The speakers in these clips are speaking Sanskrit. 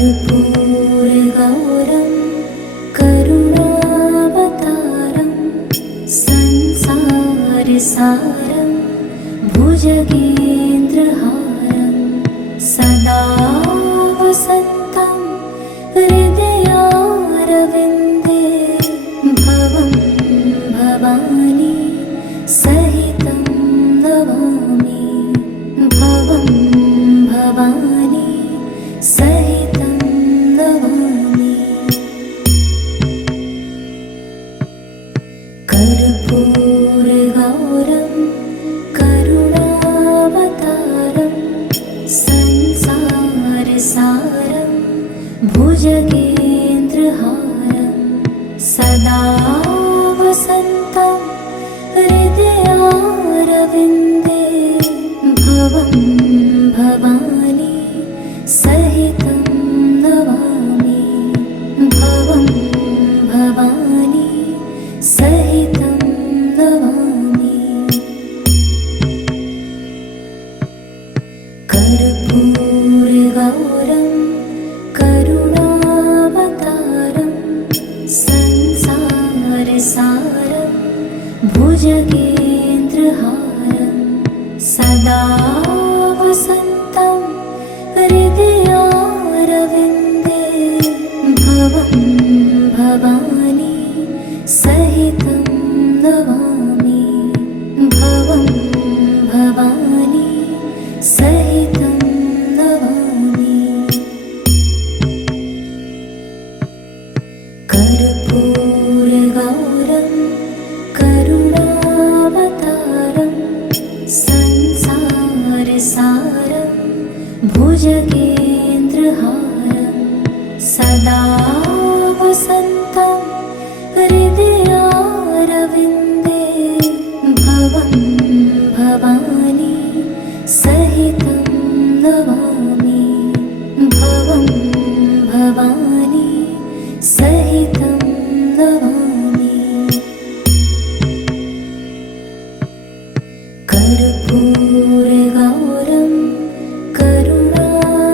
कर्पूरगौरं करुणावतारं संसारसारं भुजगेन्द्रहारं सदा वसन्तं हृदयारविन्दे भवं भवानी सहितं नमामि भवं भवानी सहितं नमामि। कर्पूरगौरं करुणावतारं संसारसारं भुजगेन्द्रहारं सदा वसन्तं हृदयारविन्दे भवं भवानी सहितं नमामि भवं भवानी सहितं नमामि। कर्पूरगौरं करुणावतारं संसारसारं भुजगेन्द्रहारं सदा वसन्तं हृदयारविन्दे भवं भवानी सहितं नमामि भवं भवानी सहितं नमामि। कर्पूरगौरं करुणावतारं संसारसारं भुजगेन्द्रहारं सदा वसन्तं हृदयारविन्दे भवं भवानी सहितं नमामि भवं भवानी सहितं नमामि। कर्पूरगौरं करुणावतारं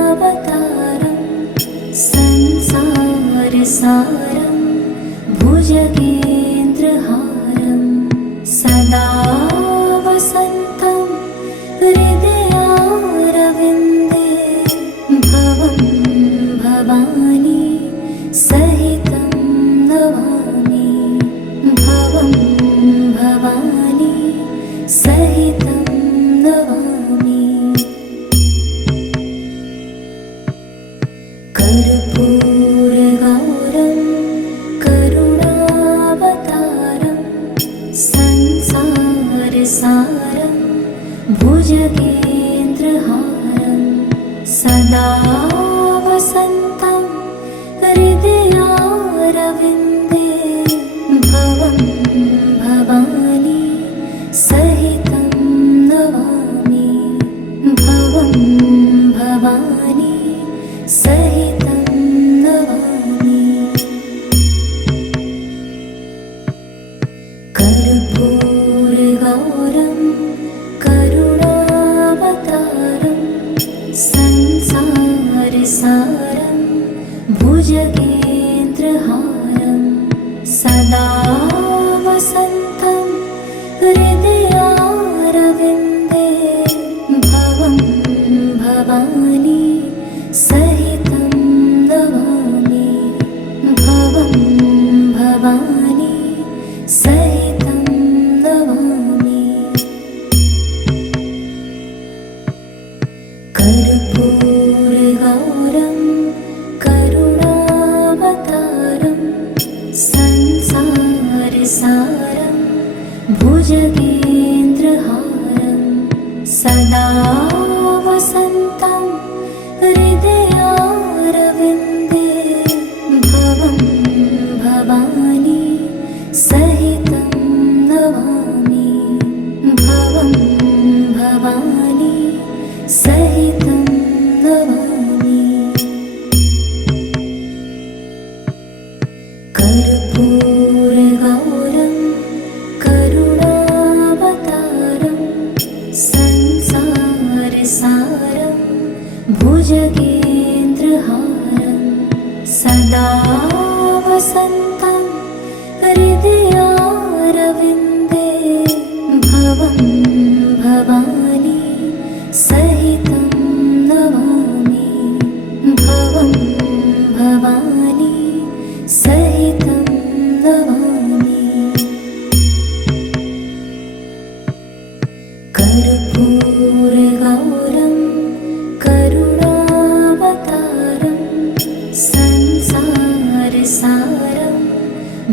संसारसारं भुजगेन्द्रहारं सदा वसन्तं हृदयारविन्दे भवं भवानी सहितं नमामि भवं भवानी सहितं नमामि। कर्पूरगौरं करुणावतारं संसारसारं भुजगेन्द्रहारं सदा वसन्तं हृदयारविन्दे भवं भवानी सहितं नमामि भवं भवानी सहितं नमामि। कर्पूरगौरं करुणावतारं संसारसारं भुजगेन्द्रहारं सदा वसन्तं हृदयारविन्दे भवं भवानी सहितं नमामि भवं भवानी सहितं नमामि। कर्पूरगौरं करुणावतारं संसारसारं भुजगेन्द्रहारं सदा वसन्तं हृदयारविन्दे भवं भवानी सहितं नमामि भवं भवानी सहितं नमामि। कर्पूरगौरं करुणावतारं संसारसारं भुजगेन्द्रहारं सदा वसन्तं हृदयारविन्दे भवं भवानी सहितं नमामि भवं भवानी सहितं नमामि कर्पूरगौरं करुणावतारं संसारसारं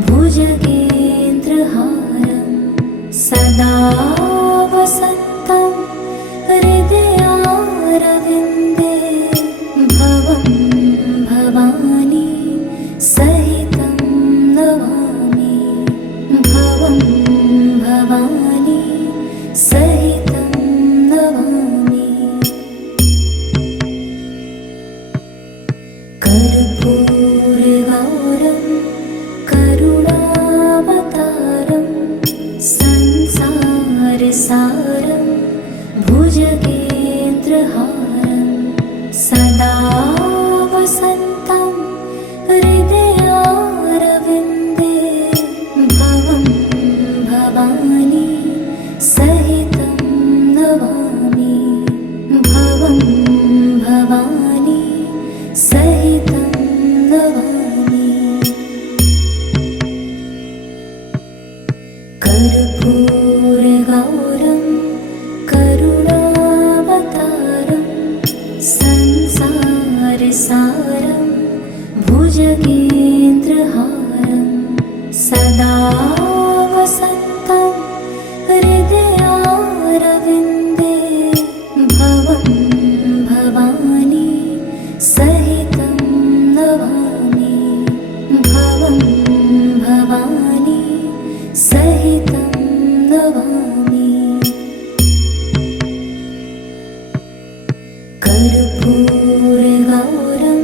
भुजगेन्द्रहारं सदा वसन्तं हृदयारविन्दे भवं भवानी सहितं नमामि भवं भवानी सहितं नमामि कर्पूरगौरं करुणावतारं संसारसारं भुजगेन्द्रहारं सदा वसन्तं हृदयारविन्दे भवं भवानी सहितं नमामि भवं भवानी सहितं नमामि कर्पूरगौरं करुणावतारं संसारसारं भुजगेन्द्रहारं सदा वसन्तं हृदयारविन्दे भवं भवानी सहितं नमामि भवं भवानी सहितं नमामि कर्पूरगौरं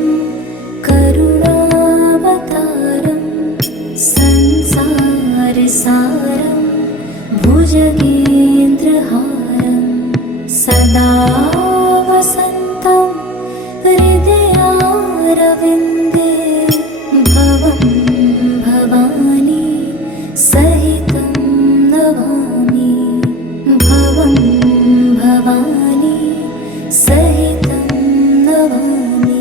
करुणावतारं संसारसारं भुजगेन्द्रहारं सदा वसन्तं हृदयारविन्दे भवं भवानी सहितं नमामि भवं भवानी सहितं नमामि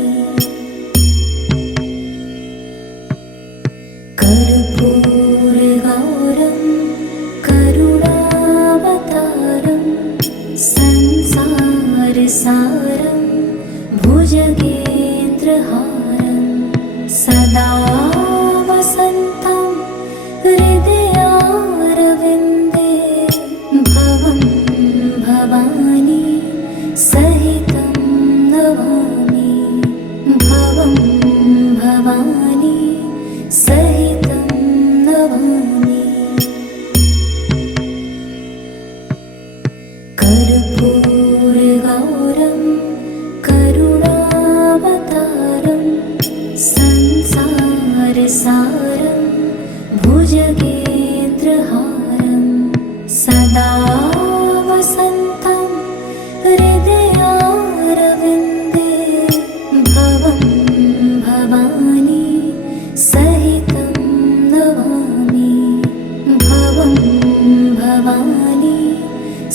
कर्पूरगौरं करुणावतारं संसारसारं भुजगेन्द्रहारं सदा वसन्तं हृदयारविन्दे भवं भवानी सहितं नमामि भवं भवानी सहितं नमामि कर्पूरगौरं करुणावतारं संसारसारं भुजगेन्द्रहारं सदा वसन्तं हृदयारविन्दे भवं भवानी सहितं नमामि भवं भवानी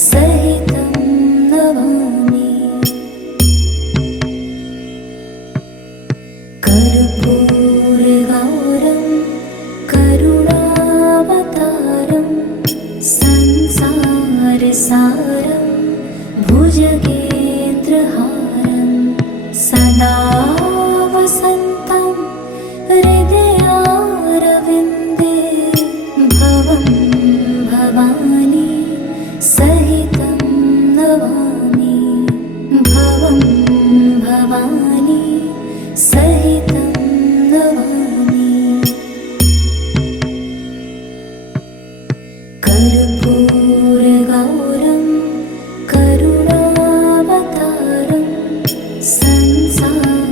सहितं नमामि कर्पूरगौरं करुणावतारं संसारसारं भुजगेन्द्रहारं सदा वसन्तं हृदयारविन्दे भवं भवानी सहितं नमामि भवं भवानी सहितं नमामि कर्पूरगौरं करुणावतारं संसारसारं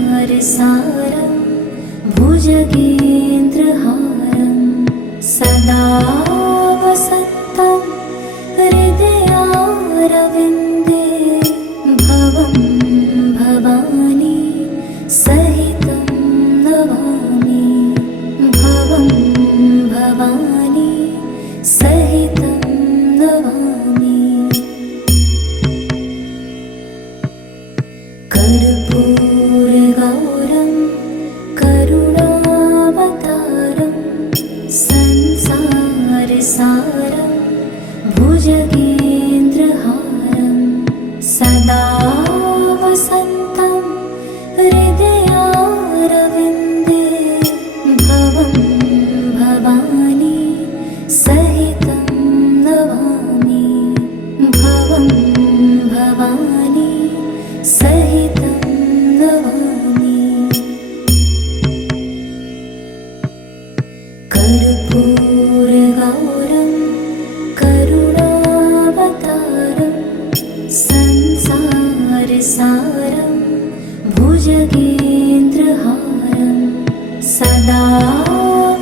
सदा वसन्तं हृदयारविन्दे भवं भवानी सहितं नमामि भवं भवानी सहितं नमामि कर्पूरगौरं करुणावतारं संसारसारं भुजगेन्द्रहारं सदा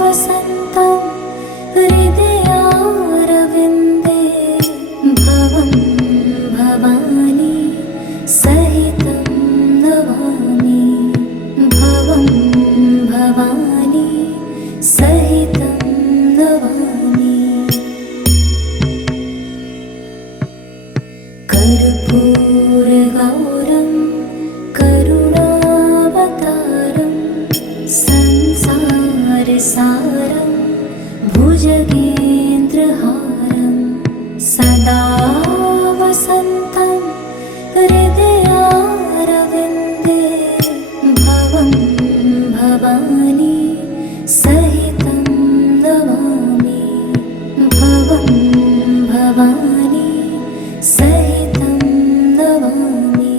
वसन्तं हृदयारविन्दे भवं भवानी सहितं नमामि भवं भवानी सहितं नमामि कर्पूरगौरं करुणावतारं संसारसारं भुजगेन्द्रहारं सदा वसन्तं हृदयारविन्दे भवं भवानी सहितं नमामि भवं भवानी सहितं नमामि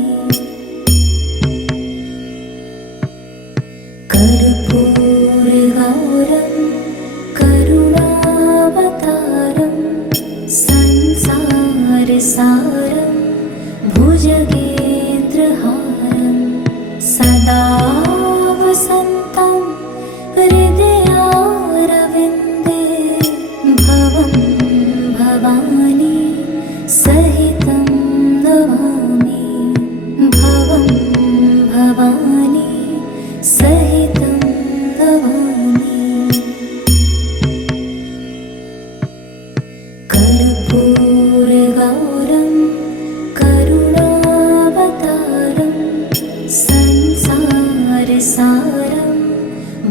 कर्पूरगौरं करुणावतारं संसारसारं भुजगेन्द्रहारं सदा वसन्तं हृदयारविन्दे भवं भवानी सहितं नमामि भवं भवानी सहितं नमामि कर्पूरगौरं करुणावतारं संसारसारं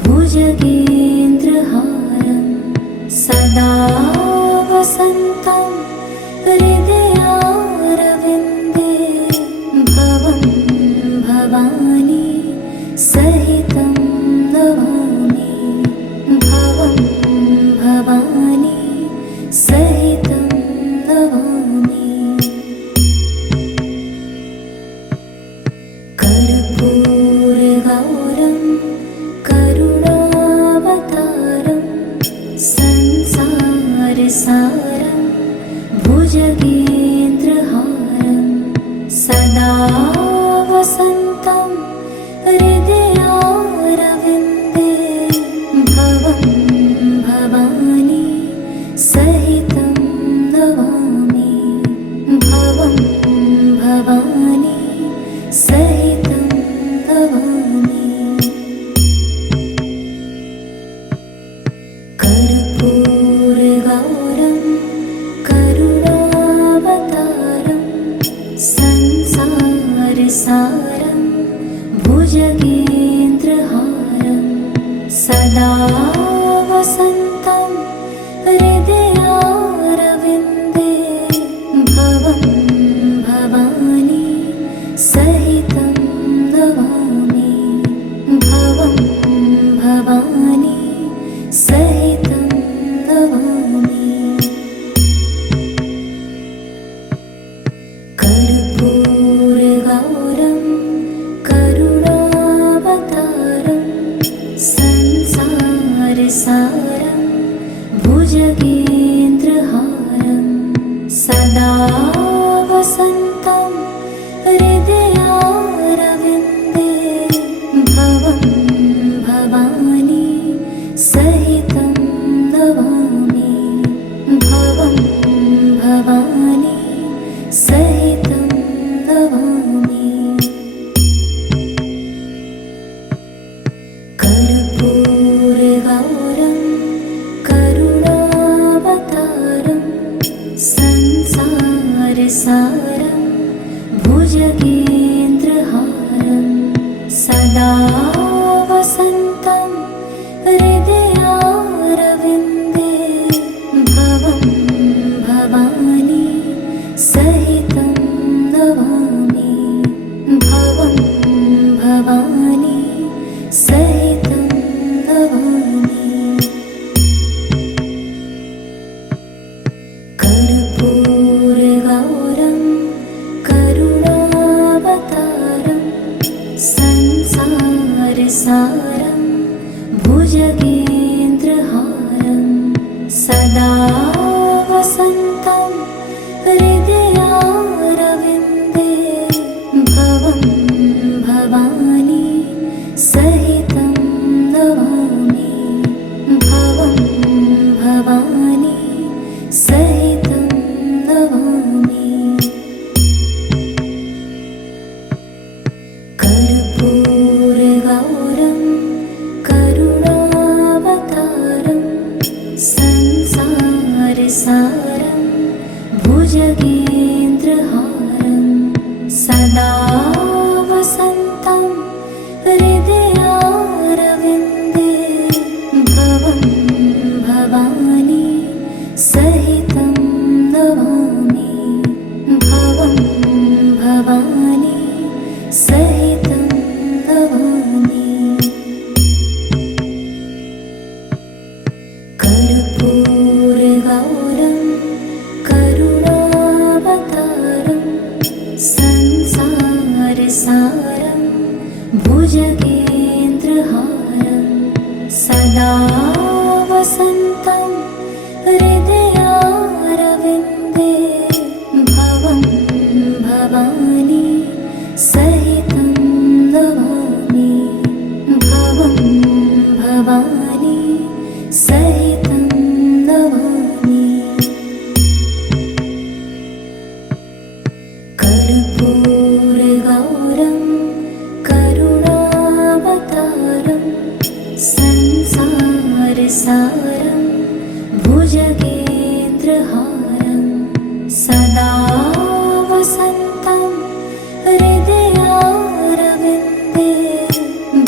भुजगेन्द्रहारं सदा वसन्तं हृदयारविन्दे भवं भवानी सहितं नमामि भवं भवानी सहितं नमामि कर्पूरगौरं करुणावतारं संसारसारं भुजगेन्द्रहारं सदा वसन्तं हृदयारविन्दे भवं भवानी सहितं नमामि भवं भवानी सहितं नमामि कर्पूरगौरं करुणावतारं संसारसारं भुजगेन्द्रहारं सदा वसन्तं हृदयारविन्दे भवं भवानी सहितं नमामि भवं भवानी सहितं नमामि कर्पूरगौरं करुणावतारं संसारसारं भुजगेन्द्रहारं सदा वसन्तं हृदयारविन्दे भवं भवानी सहितं नमामि भवं भवानी सहितं नमामि कर्पूरगौरं करुणावतारं संसारसारं भुजगेन्द्रहारं सदा वसन्तं हृदयारविन्दे भवं भवानी सहितं नमामि सदा वसन्तं हृदयारविन्दे भवं भवानी सहितं नमामि भवं भवानी सहितं नमामि कर्पूरगौरं करुणावतारं संसारसारं भुजगेन्द्रहारं सदा वसन्तं हृदयारविन्दे भवं भवानी सहितं नमामि भवं भवानी सहितं नमामि कर्पूरगौरं करुणावतारं संसारसारं भुजगेन्द्रहारं सदा वसन्तं हृदयारविन्दे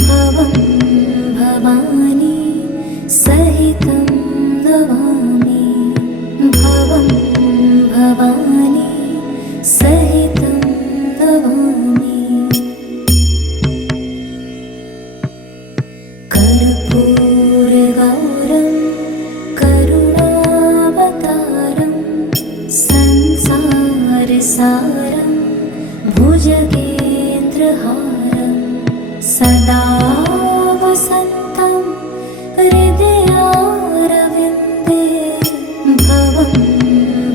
भवं भवानी सहितं नमामि भवं भवानी सहितं नमामि कर्पूरगौरं करुणावतारं संसारसारं भुजगेन्द्रहारं सदा वसन्तं हृदयारविन्दे भवं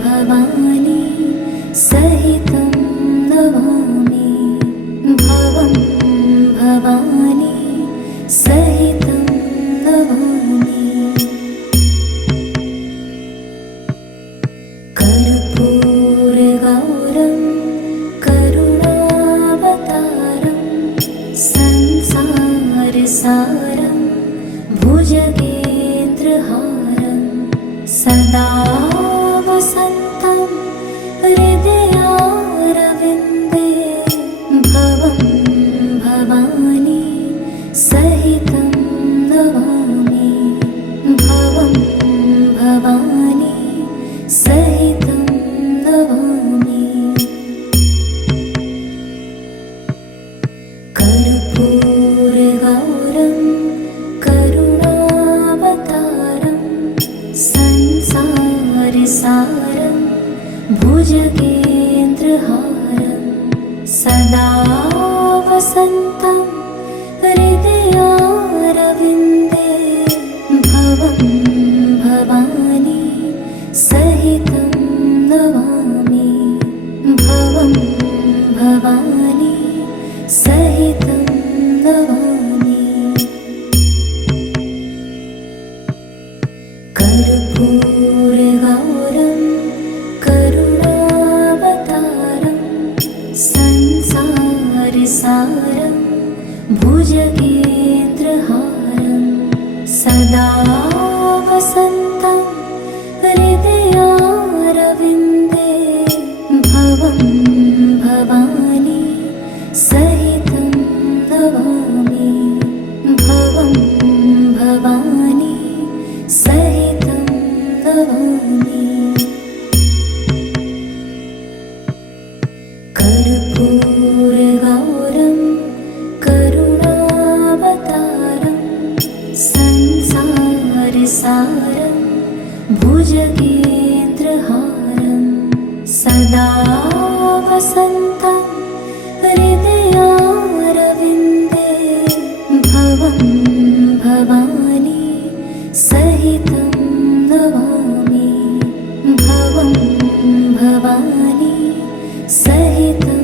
भवानी सहितं नमामि भवं भवानी सहितं नमामि कर्पूरगौरं करुणावतारं संसारसारं भुजगेन्द्रहारं सदा वसन्तं हृदयारविन्दे भवं भवानी सहितं नमामि भवं भवानी सहितं नमामि कर्पूरगौरं करुणावतारं संसारसारं भुजगेन्द्रहारं सदा वसन्तं हृदयारविन्दे भवं भवानी सहितं नमामि भवं भवानी सहितं नमामि कर्पूरगौरं करुणावतारं संसारसारं भुजगेन्द्रहारं सदा वसन्तं हृदयारविन्दे भवं भवानी सहितं नमामि भवं भवानी सहितं नमामि कर्पूरगौरं करुणावतारं संसारसारं भुजगेन्द्रहारं सदा वसन्तं हृदयारविन्दे भवं भवानी सहितं नमामि भवं भवानी सहितं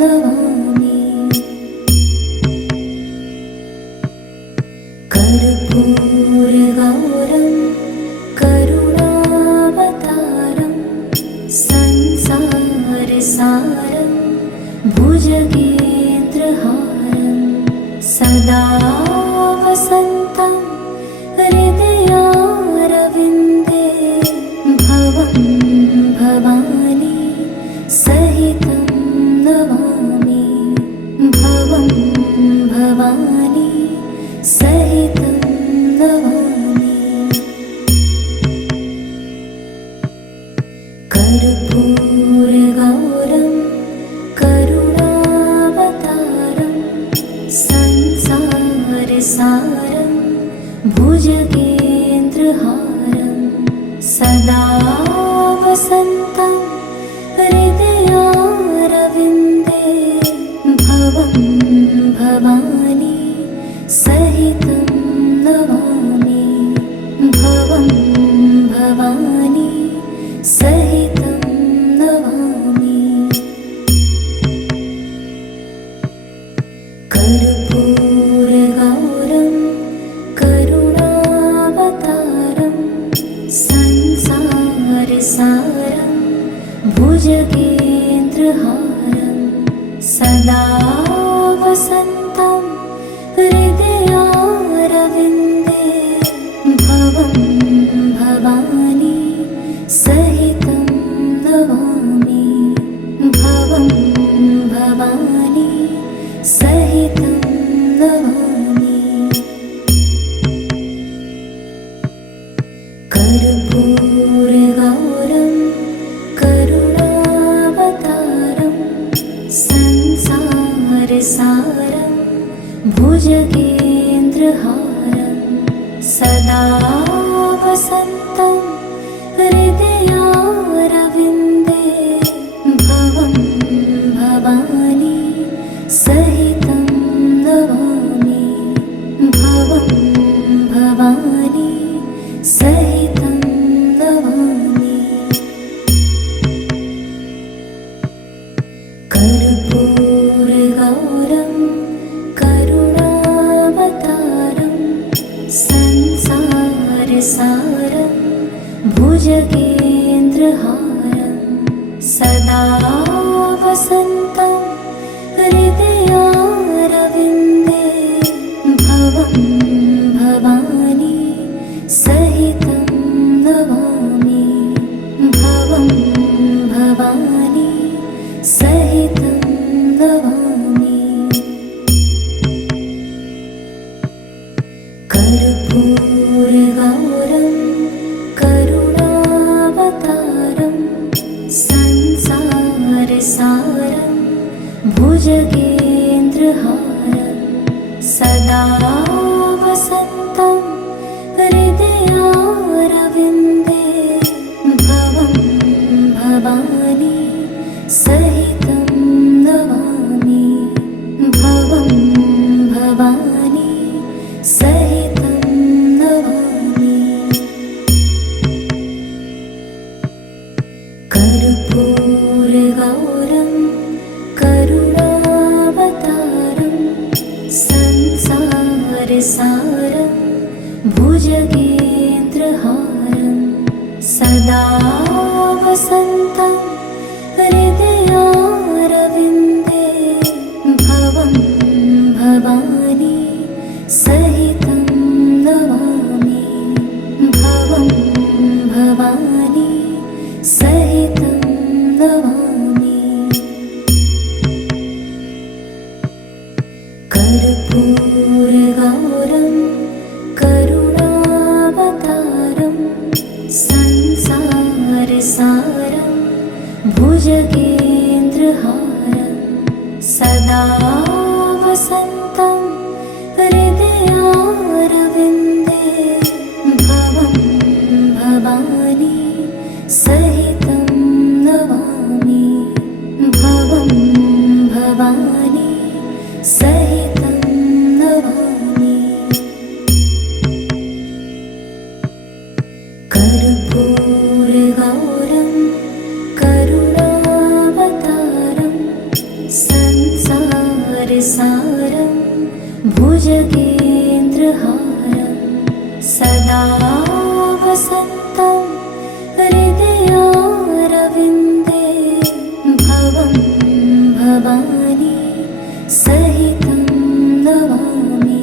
नमामि कर्पूरगौरं करुणावतारं संसारसारं भुजगेन्द्रहारं सदा वसन्तं हृदयारविन्दे भवं भवानी सहितं नमामि भवं भवानी सहितं नमामि भवं भवानी सहितं नमामि कर्पूरगौरं करुणावतारं संसारसारं भुजगेन्द्रहारं सदा वसन्तं हृदयारविन्दे भवं भवानी सहितं नमामि भवं भवानी सहितं नमामि कर्पूरगौरं करुणावतारं संसारसारं भुजगेन्द्रहारं सदा वसन्तं हृदयारविन्दे भवं भवानी सहितं नमामि भवं भवानी सहितं नमामि कर्पूरगौरं करुणावतारं संसारसारं भुजगेन्द्रहारं सदा वसन्तं हृदयारविन्दे भवं भवानी सहितं नमामि भवं भवानी सहितं नमामि कर्पूरगौरं करुणावतारं संसारसारं भुजगेन्द्रहारं सदा वसन्तं हृदयारविन्दे भवं भवानी सहितं नमामि भवं भवानी सहितं नमामि कर्पूरगौरं करुणावतारं संसारसारं भुजगेन्द्रहारं सदा वसन्तं हृदयारविन्दे भवं भवानी सहितं नमामि भवं भवानी सहितं नमामि कर्पूरगौरं करुणावतारं संसारसारं भुजगेन्द्रहारं सदा वसन्तं हृदयारविन्दे भवं भवानी सहितं नमामि भवं भवानी सहितं नमामि कर्पूरगौरं करुणावतारं संसारसारं भुजगेन्द्रहारं सदा वसन्तं हृदयारविन्दे भवं भवानी सहितं नमामि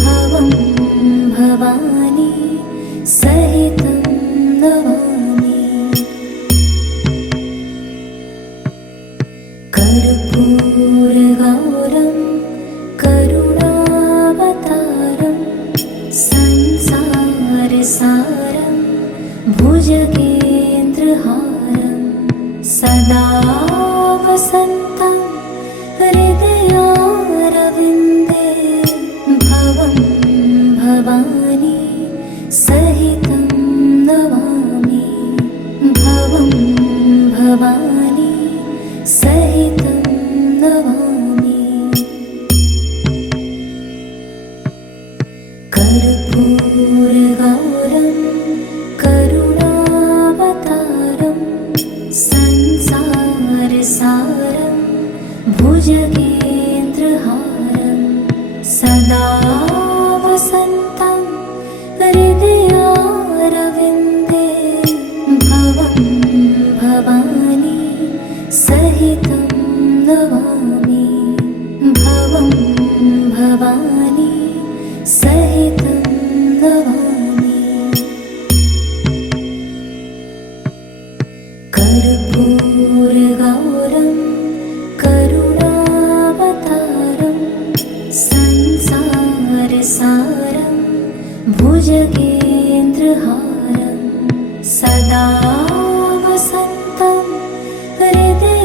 भवं भवानी सहितं नमामि कर्पूरगौरं करुणावतारं संसारसारं भुजगेन्द्रहारं सदा वसन्तं हृदयारविन्दे भुजगेन्द्रहारं सदा वसन्तं हृदयारविन्दे भवं भवानी सहितं नमामि भवं भवानी सहितं नमामि कर्पूरगौरं करुणावतारं संसारसारं भुजगेन्द्रहारं सदा वसन्तं हृदयारविन्दे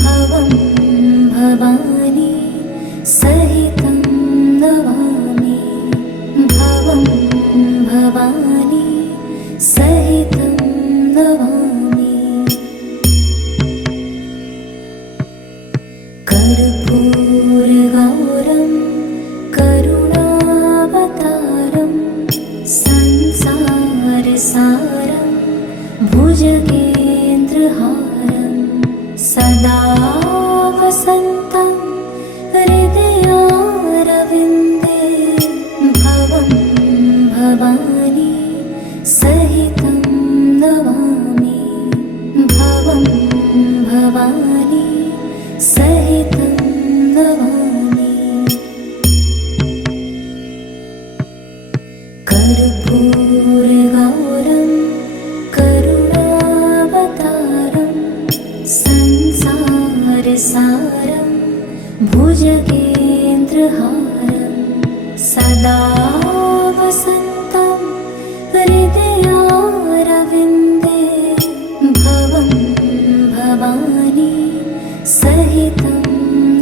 भवं भवानी सहितं नमामि भवं भवानी सहितं नमामि कर्पूरगौरं करुणावतारं संसारसारं भुजगेन्द्रहारं सदा वसन्तं हृदयारविन्दे भवं भवानी सहितं नमामि भवं भवानी सहितं नमामि कर्पूरगौरं करुणावतारं संसारसारं भुजगेन्द्रहारं सदा वसन्तं हृदयारविन्दे भवं भवानी सहितं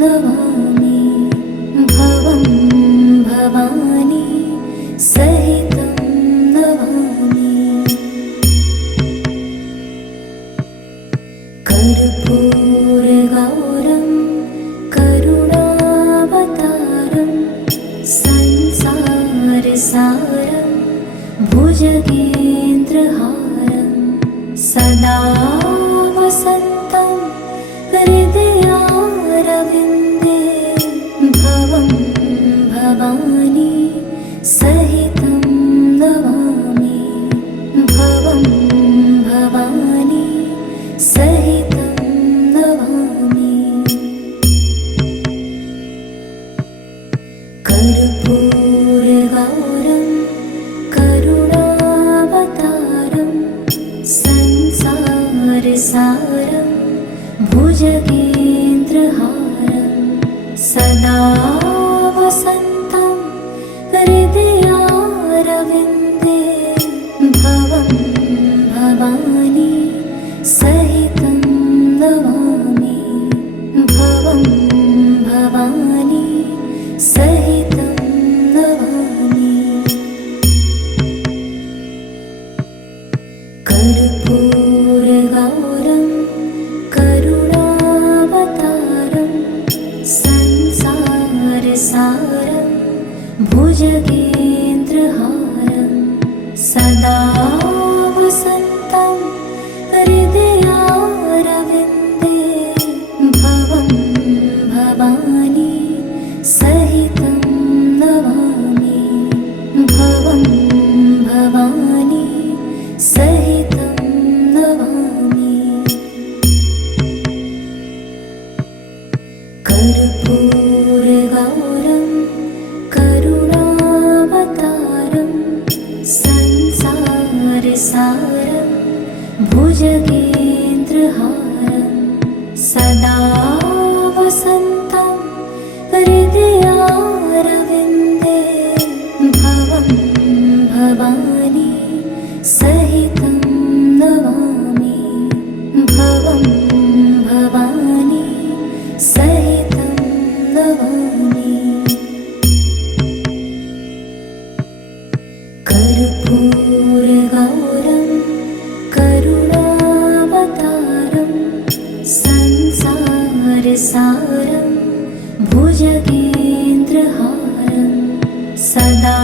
नमामि भवं भवानी सहितं नमामि कर्पूरगौरं करुणावतारं संसारसारं भुजगेन्द्रहारं सदा वसन्तं हृदयारविन्दे भवं भवानी सहितं नमामि भवं भवानी सहितं नमामि कर्पूरगौरं करुणावतारं संसारसारं भुजगेन्द्रहारं सदा वसन्तं हृदयारविन्दे भवं भवानी सहितं नमामि भवं भवानी सहितं नमामि कर्पूरगौरं करुणावतारं संसारसारं भुजगेन्द्रहारं सदा वसन्तं हृदयारविन्दे भवं भवानी सहितं नमामि भवं भवानी सहितं नमामि कर्पूरगौरं करुणावतारं संसारसारं भुजगेन्द्रहारं सदा वसन्तं हृदयारविन्दे भवं भवानी सहितं नमामि भवं भवानी सहितं नमामि कर्पूरगौरं करुणावतारं संसारसारं भुजगेन्द्रहारं सदा